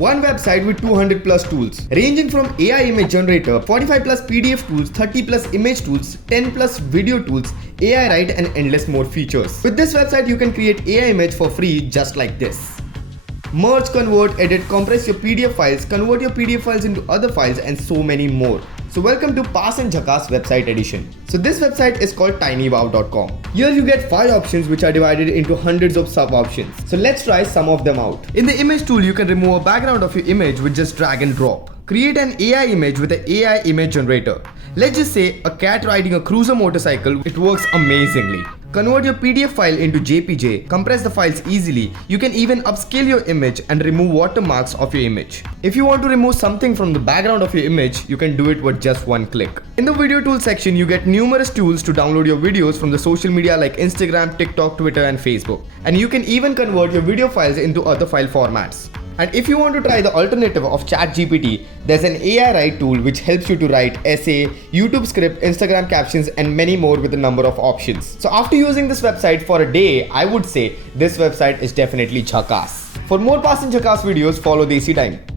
One website with 200 plus tools, ranging from AI image generator, 45 plus PDF tools, 30 plus image tools, 10 plus video tools, AI write and endless more features. With this website you can create AI image for free just like this. Merge, convert, edit, compress your PDF files, convert your PDF files into other files and so many more. So welcome to Pass and Jhakass website edition. So this website is called TinyWow.com. Here you get 5 options which are divided into hundreds of sub options. So let's try some of them out. In the image tool you can remove a background of your image with just drag and drop. Create an AI image with an AI image generator. Let's just say a cat riding a cruiser motorcycle. It works amazingly. Convert your PDF file into JPG, compress the files easily. You can even upscale your image and remove watermarks of your image. If you want to remove something from the background of your image, you can do it with just one click. In the video tools section, you get numerous tools to download your videos from the social media like Instagram, TikTok, Twitter and Facebook. And you can even convert your video files into other file formats. And if you want to try the alternative of ChatGPT, there's an AI write tool which helps you to write essay, YouTube script, Instagram captions and many more with a number of options. So after using this website for a day, I would say this website is definitely Jhakass. For more Pass and Jhakass videos, follow Desi Time.